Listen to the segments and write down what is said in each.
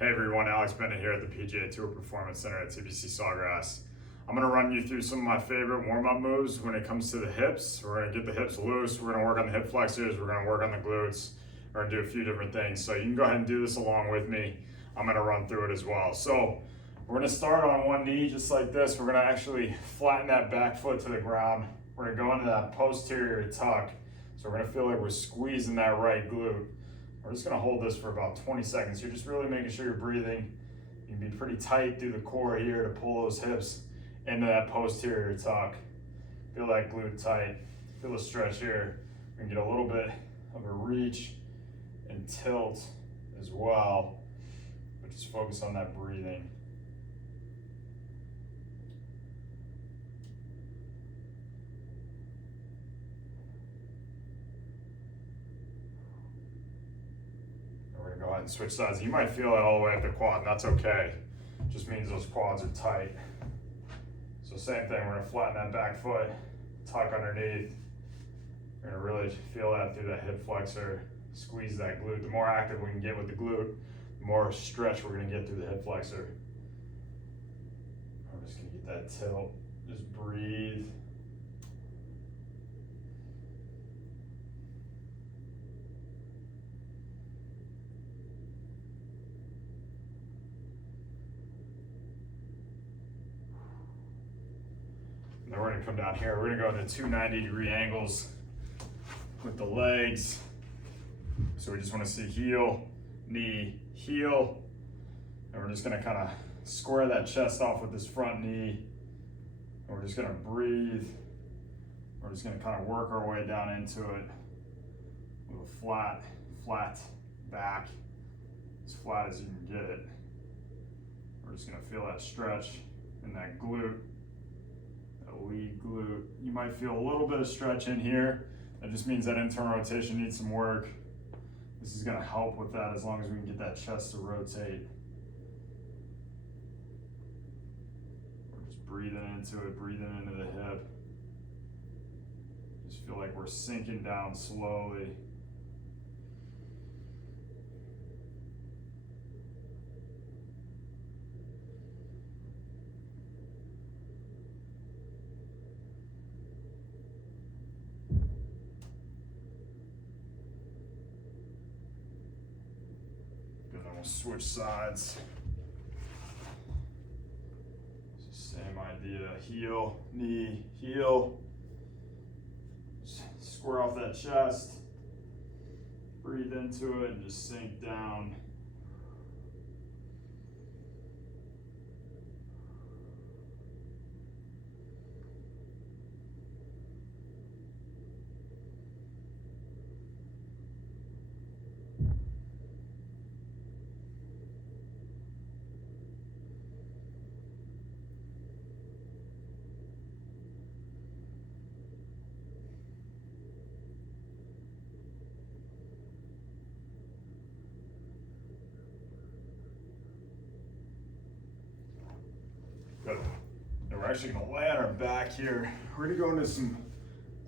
Hey everyone, Alex Bennett here at the PGA Tour Performance Center at TPC Sawgrass. I'm going to run you through some of my favorite warm-up moves when it comes to the hips. We're going to get the hips loose, we're going to work on the hip flexors, we're going to work on the glutes, we're going to do a few different things. So you can go ahead and do this along with me. I'm going to run through it as well. So we're going to start on one knee just like this. We're going to actually flatten that back foot to the ground. We're going to go into that posterior tuck. So we're going to feel like we're squeezing that right glute. We're just gonna hold this for about 20 seconds. You're just really making sure you're breathing. You can be pretty tight through the core here to pull those hips into that posterior tuck. Feel that glute tight. Feel the stretch here. We can get a little bit of a reach and tilt as well, but just focus on that breathing. Go ahead and switch sides. You might feel it all the way up the quad, and that's okay. Just means those quads are tight. So same thing, we're gonna flatten that back foot, tuck underneath. We're gonna really feel that through that hip flexor, squeeze that glute. The more active we can get with the glute, the more stretch we're gonna get through the hip flexor. We're just gonna get that tilt, just breathe. Then we're gonna come down here. We're gonna go into 290-degree angles with the legs. So we just wanna see heel, knee, heel. And we're just gonna kind of square that chest off with this front knee. And we're just gonna breathe. We're just gonna kind of work our way down into it with a flat back, as flat as you can get it. We're just gonna feel that stretch in that glute. Lead glute. You might feel a little bit of stretch in here. That just means that internal rotation needs some work. This is going to help with that as long as we can get that chest to rotate. We're just breathing into it, breathing into the hip. Just feel like we're sinking down slowly. We'll switch sides. Same idea, heel, knee, heel. Just square off that chest. Breathe into it and just sink down. Good. And we're actually gonna lay on our back here. We're gonna go into some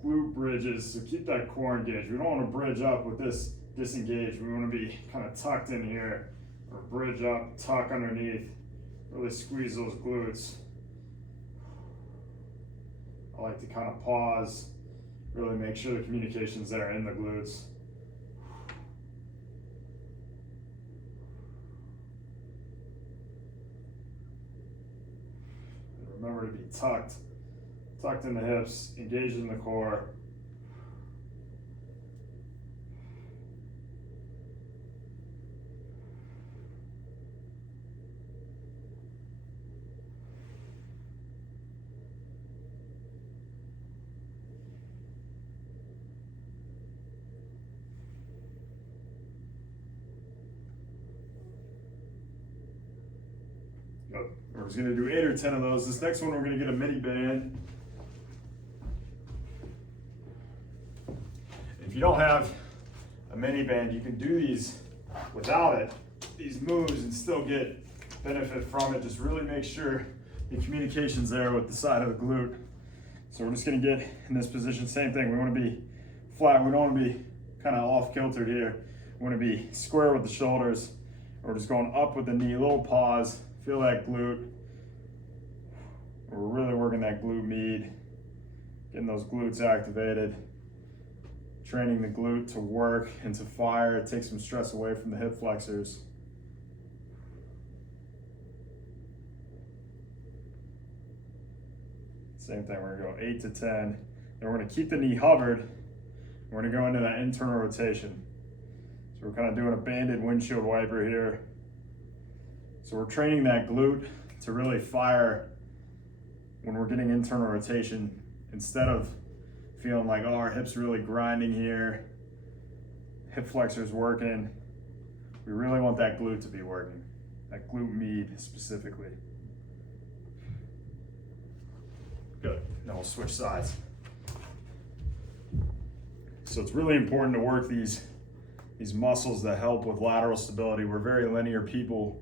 glute bridges, so keep that core engaged. We don't wanna bridge up with this disengaged. We wanna be kind of tucked in here, or bridge up, tuck underneath, really squeeze those glutes. I like to kind of pause, really make sure the communication's there in the glutes. Remember to be tucked in the hips, engaged in the core. We're just gonna do 8 or 10 of those. This next one, we're gonna get a mini band. If you don't have a mini band, you can do these without it, these moves, and still get benefit from it. Just really make sure the communication's there with the side of the glute. So we're just gonna get in this position, same thing. We wanna be flat, we don't wanna be kind of off kiltered here. We wanna be square with the shoulders. We're just going up with the knee, little pause, feel that glute. We're really working that glute med, getting those glutes activated, training the glute to work and to fire, take some stress away from the hip flexors. Same thing, we're gonna go 8 to 10. Then we're gonna keep the knee hovered. We're gonna go into that internal rotation. So we're kind of doing a banded windshield wiper here. So we're training that glute to really fire when we're getting internal rotation, instead of feeling like, oh, our hip's really grinding here, hip flexors working. We really want that glute to be working, that glute med specifically. Good, now we'll switch sides. So it's really important to work these muscles that help with lateral stability. We're very linear people.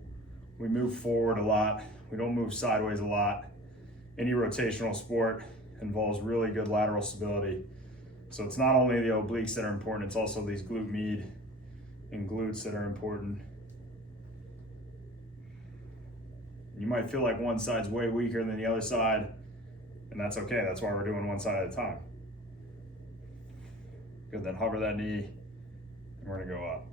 We move forward a lot. We don't move sideways a lot. Any rotational sport involves really good lateral stability. So it's not only the obliques that are important, it's also these glute med and glutes that are important. You might feel like one side's way weaker than the other side, and that's okay. That's why we're doing one side at a time. Good, then hover that knee, and we're gonna go up.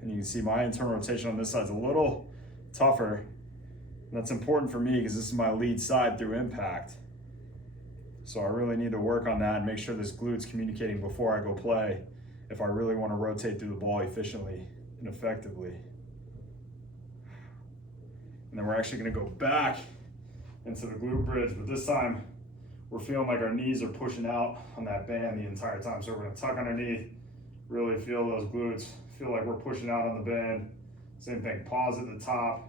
And you can see my internal rotation on this side is a little tougher. And that's important for me because this is my lead side through impact. So I really need to work on that and make sure this glute's communicating before I go play if I really want to rotate through the ball efficiently and effectively. And then we're actually going to go back into the glute bridge, but this time we're feeling like our knees are pushing out on that band the entire time. So we're going to tuck underneath, really feel those glutes, feel like we're pushing out on the band. Same thing, pause at the top.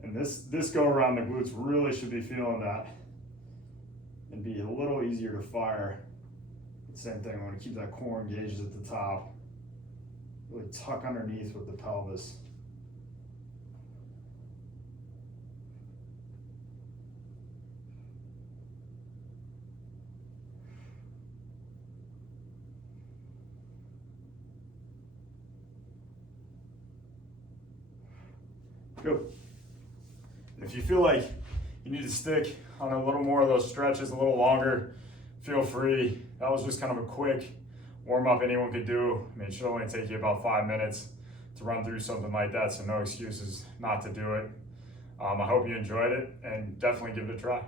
And this go around, the glutes really should be feeling that and be a little easier to fire. Same thing, I want to keep that core engaged at the top. Really tuck underneath with the pelvis. Good. If you feel like you need to stick on a little more of those stretches, a little longer, feel free. That was just kind of a quick warm-up anyone could do. I mean, it should only take you about 5 minutes to run through something like that, so no excuses not to do it. I hope you enjoyed it, and definitely give it a try.